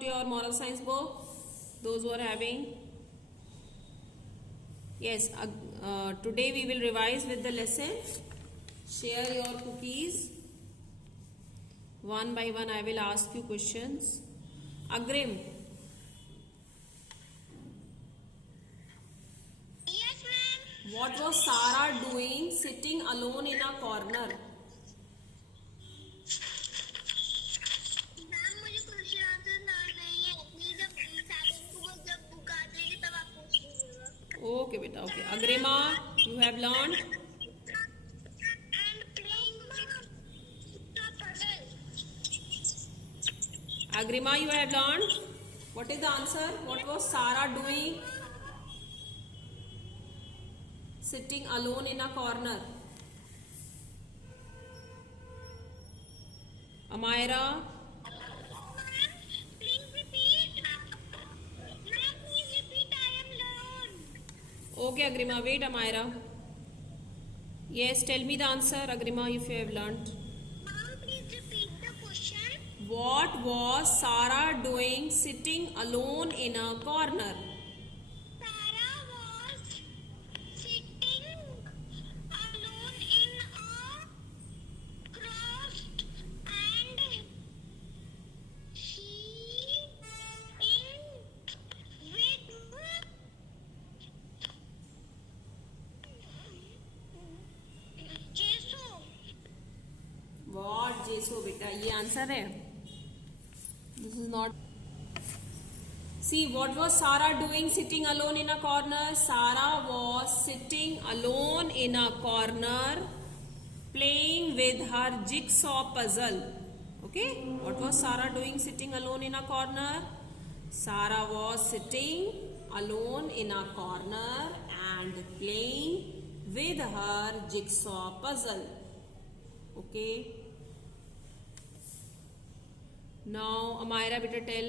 to your moral science book, those who are having. Yes, today we will revise with the lesson. Share your cookies. One by one I will ask you questions. Agrim. Yes, ma'am. What was Sarah doing sitting alone in a corner? Ma'am मुझे question answer नहीं है, please अब starting को जब book आ जाएगी तब आप पूछ लीजिएगा. Okay beta, okay. Agrima, you have learned. And playing the puzzle. Agrima, you have learned. What is the answer? What was Sarah doing sitting alone in a corner? Amira. Please repeat. Ma'am, please repeat. I am alone. Okay, Agrima. Wait, Amira. Yes, tell me the answer, Agrima, if you have learnt. Ma'am, please repeat the question. What was Sarah doing sitting alone in a corner? Sarah was sitting alone in a cross and she in with Jesus. What, Jesu, beta? ये answer है. This is not. See, what was Sarah doing sitting alone in a corner? Sarah was sitting alone in a corner playing with her jigsaw puzzle. Okay? What was Sarah doing sitting alone in a corner? Sarah was sitting alone in a corner and playing with her jigsaw puzzle. Okay? Now, Amira, better tell.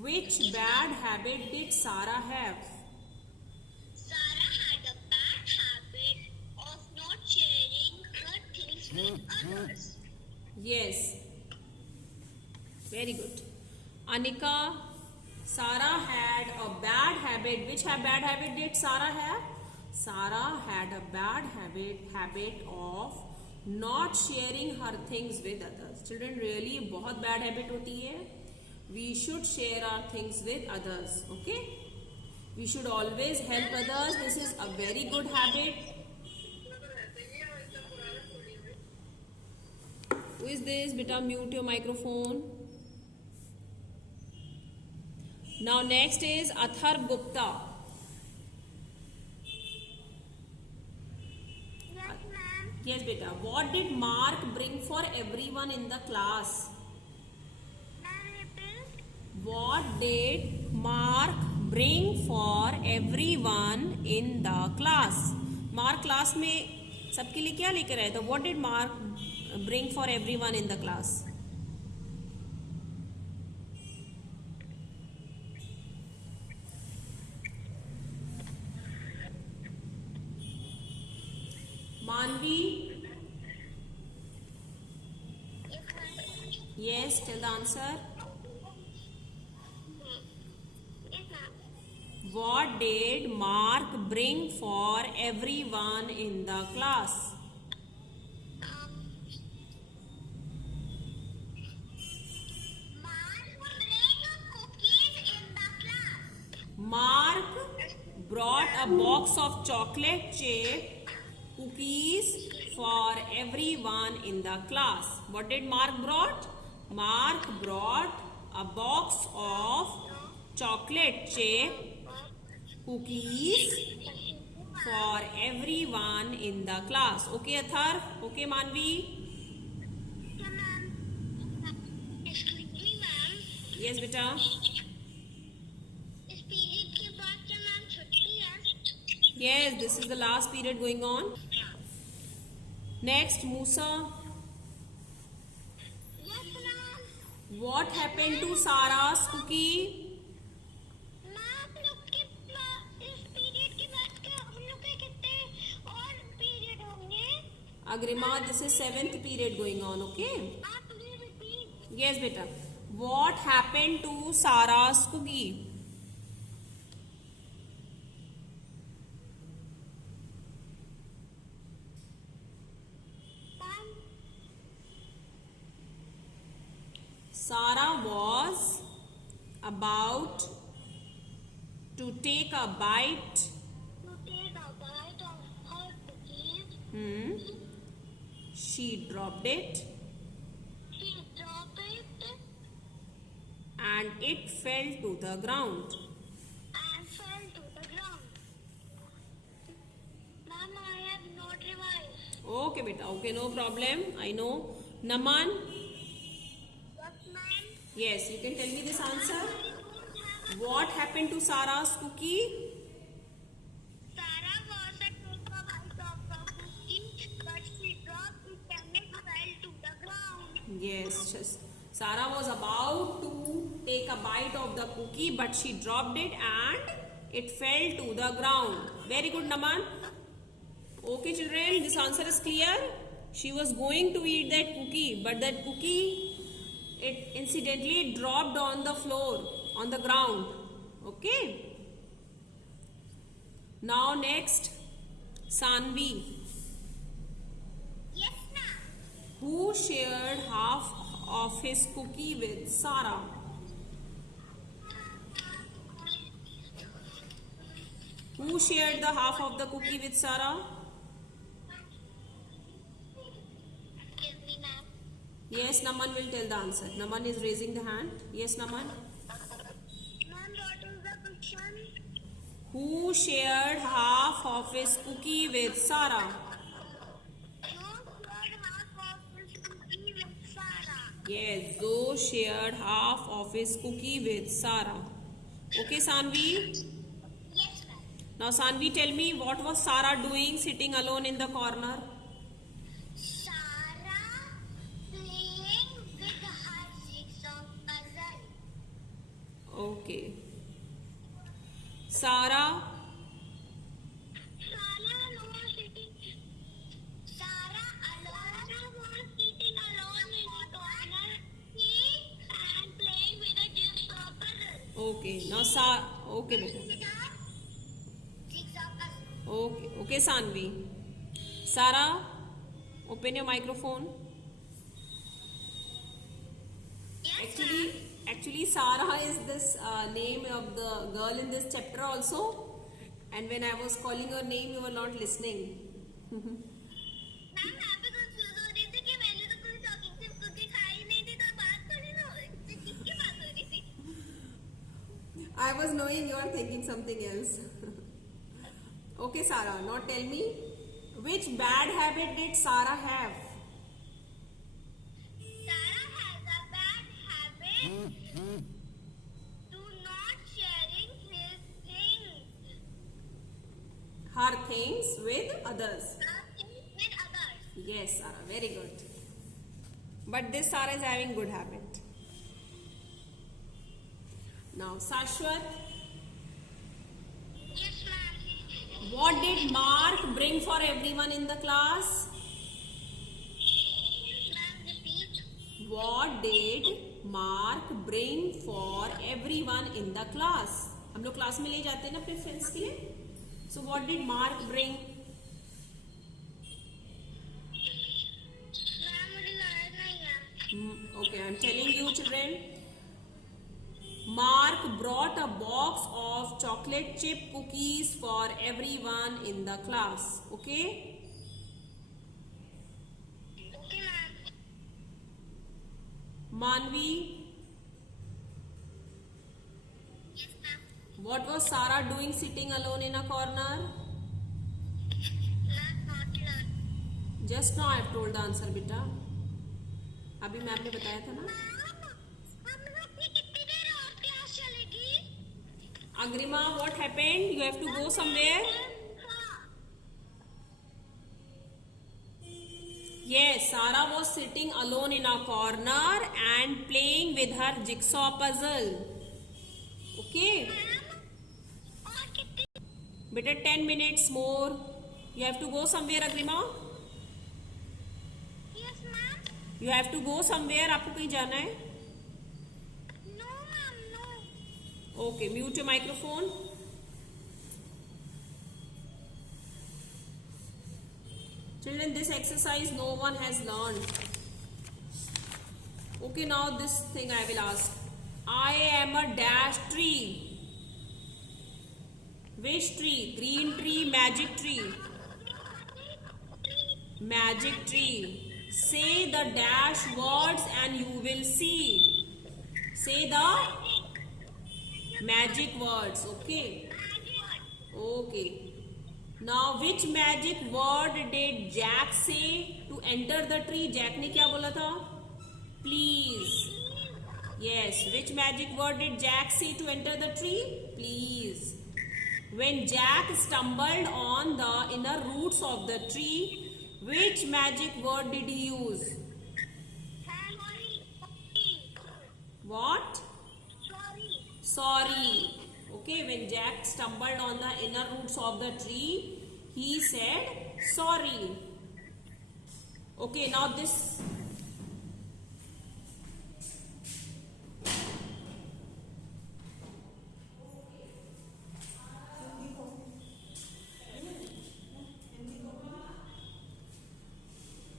Which bad habit did Sarah have? Sarah had a bad habit of not sharing her things with others. Yes. Very good. Anika, Sarah had a bad habit. Which bad habit did Sarah have? Sarah had a bad habit of not sharing her things with others. Children, really ये बहुत bad habit होती है. We should share our things with others. Okay? We should always help others. This is a very good habit. Who is this? Beta, mute your microphone. Now next is Athar Gupta. Yes, ma'am. Yes, beta. What did Mark bring for everyone in the class? Ma'am, repeat. What did Mark bring for everyone in the class? Mark class में सबके लिए क्या लेकर आया था? What did Mark bring for everyone in the class? Manvi? Yes, ma'am. Yes, tell the answer. Yes, ma'am. What did Mark bring for everyone in the class? Mark bring cookies in the class. Mark brought a box of chocolate chip cookies for everyone in the class. What did Mark brought? Mark brought a box of chocolate chip cookies for everyone in the class. Okay, Athar? Okay, Manvi? Yeah, ma'am. Excuse me, ma'am. Yes, beta. इस period के बाद क्या ma'am छुट्टी है? Yes, this is the last period going on. Next, Musa. Yes, ma'am. What happened to Sarah's cookie? Ma'am लोग के इस period के बाद क्या हम लोग के कितने और पीरियड होंगे? Agrima, this is 7th period going on, okay? आप please repeat. Yes, beta. What happened to Sarah's cookie? Mom, Sarah was about to take a bite. to take a bite of her cookies. She dropped it She dropped it and it fell to the ground. and fell to the ground. Mom, I have not revised. Okay, beta. Okay, no problem. I know. Naman? Yes, ma'am. Yes, you can tell me this answer. I don't have a What happened to Sarah's cookie? Sarah was a take a bite of the cookie, but she dropped it and it fell to the ground. Yes. Sarah was about to take a bite of the cookie, but she dropped it and it fell to the ground. Very good, Naman. Okay, children, this answer is clear. She was going to eat that cookie, but that cookie, it incidentally dropped on the floor, on the ground. Okay. Now next, Sanvi. Yes, ma'am. Who shared half of his cookie with Sarah? Who shared the half of the cookie with Sarah? Give me, ma'am. Yes, Naman will tell the answer. Naman is raising the hand. Yes, Naman. Ma'am, what is the question? Who shared half of his cookie with Sarah? Who shared half of his cookie with Sarah? Yes, Zoe shared half of his cookie with Sarah. Okay, Sanvi. Yes, ma'am. Now, Sanvi, tell me what was Sarah doing sitting alone in the corner? Sarah playing with her jigsaw puzzle. Okay. Sarah. Sarah alone was sitting alone in the corner, and playing with a jigsaw puzzle. Okay. Now, okay, beta. Jigsaw puzzle. Okay, Sanvi. Sarah, open your microphone. Yes, Actually, Sarah is this name of the girl in this chapter also. And when I was calling her name, you were not listening. Ma'am यहाँ पे confuse हो रही थी कि मैंने तो कोई chocolate chip cookie खाई नहीं थी तो बात थोड़ी ना हो रही थी किसकी बात हो रही थी I was knowing you are thinking something else. Okay, Sarah, now tell me, which bad habit did Sarah have? Sarah has a bad habit to not sharing his things Her things with others. with others. Yes, Sarah, very good. But this Sarah is having good habit. Now, Sashwat, Yes, ma'am. what did Mark bring for everyone in the class? Ma'am, repeat. What did Mark bring for everyone in the class? हम लोग class में ले जाते हैं ना अपने friends के लिए. So what did Mark bring? Ma'am मुझे याद नहीं है. Okay, I'm telling you, children. Mark brought a box of chocolate chip cookies for everyone in the class. Okay? Okay, ma'am. Manvi, Yes, ma'am. what was Sarah doing sitting alone in a corner? Ma'am, not learn. Just now I have told the answer, beta. अभी ma'am ने बताया था ना. हम लोग की कितनी देर और क्लास चलेगी? Agrima, what happened? You have to go somewhere? Yes, Sarah was sitting alone in a corner and playing with her jigsaw puzzle. Okay? और कितनी Better 10 minutes more. You have to go somewhere, Agrima. Yes, ma'am. You have to go somewhere. आपको कहीं जाना है? Okay, mute your microphone. Children, this exercise no one has learned. Okay, now this thing I will ask. I am a dash tree. Which tree? Green tree, magic tree. Magic tree. Say the dash words and you will see. Say the magic words. Okay. Okay. Now which magic word did Jack say to enter the tree? Jack ने क्या बोला था? Please. Yes. Which magic word did Jack say to enter the tree? Please. When Jack stumbled on the inner roots of the tree, which magic word did he use? What? Sorry. Okay, when Jack stumbled on the inner roots of the tree, he said sorry. Okay, now this.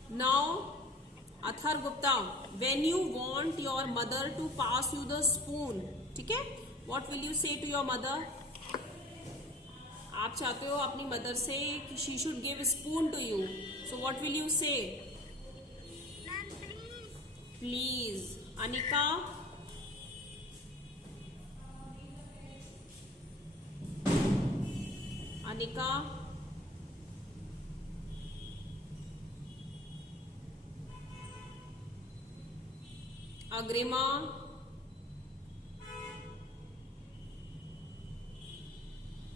Now, Athar Gupta, when you want your mother to pass you the spoon, ठीक है? What will you say to your mother? आप चाहते हो अपनी mother से कि she should give a spoon to you. So what will you say? Please. Anika? Anika? Agrima?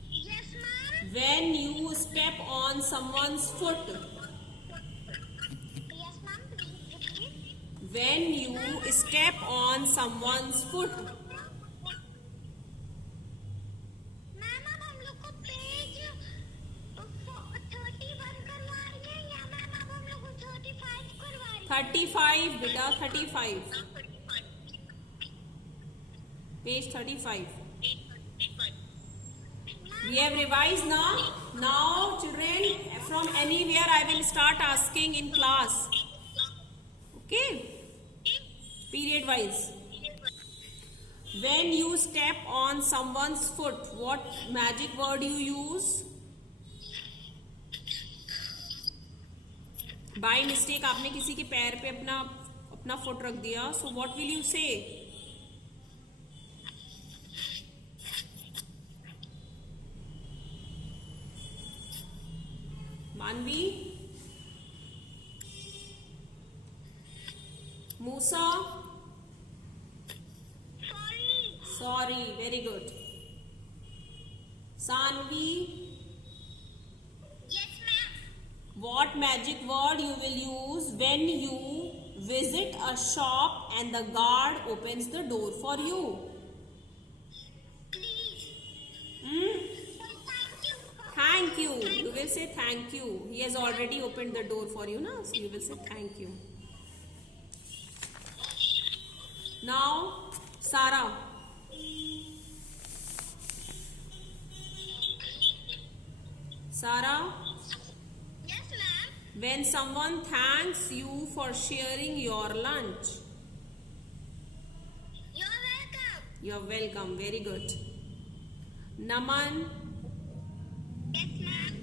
Yes, ma'am. When you step on someone's foot. Yes, ma'am. Please repeat. When you step on someone's foot. Ma'am अब हम लोग को page 31 करवा रही है या ma'am अब हम लोग को 35 करवा रही है? 35 बेटा 35 page 35 we have revised now children from anywhere I will start asking in class, okay, period wise. When you step on someone's foot, what magic word you use? By mistake आपने किसी के पैर पे अपना फुट रख दिया, so what will you say? मानवी, मूसा, sorry, very good. Sanvi, Yes, ma'am. what magic word you will use when you visit a shop and the guard opens the door for you? Please. Thank you. Thank you. You will say thank you. He has already opened the door for you, na? So you will say thank you. Now, Sarah. Sarah, Yes, ma'am. when someone thanks you for sharing your lunch, You're welcome. you're welcome. Very good. Naman, Yes, ma'am.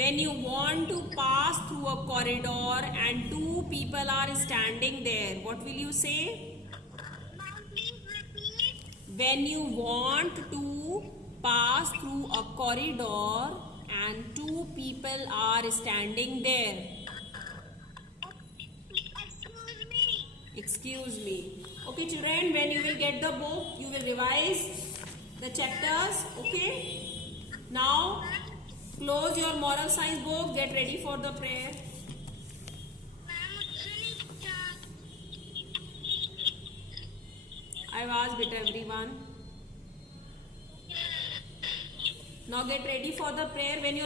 when you want to pass through a corridor and two people are standing there, what will you say? Ma'am, please repeat. When you want to pass through a corridor and two people are standing there. Excuse me. Excuse me. Okay, children, when you will get the book, you will revise the chapters. Okay. Now, close your moral science book. Get ready for the prayer. Ma'am मुझसे नहीं चाह I've asked it everyone. Now get ready for the prayer. When your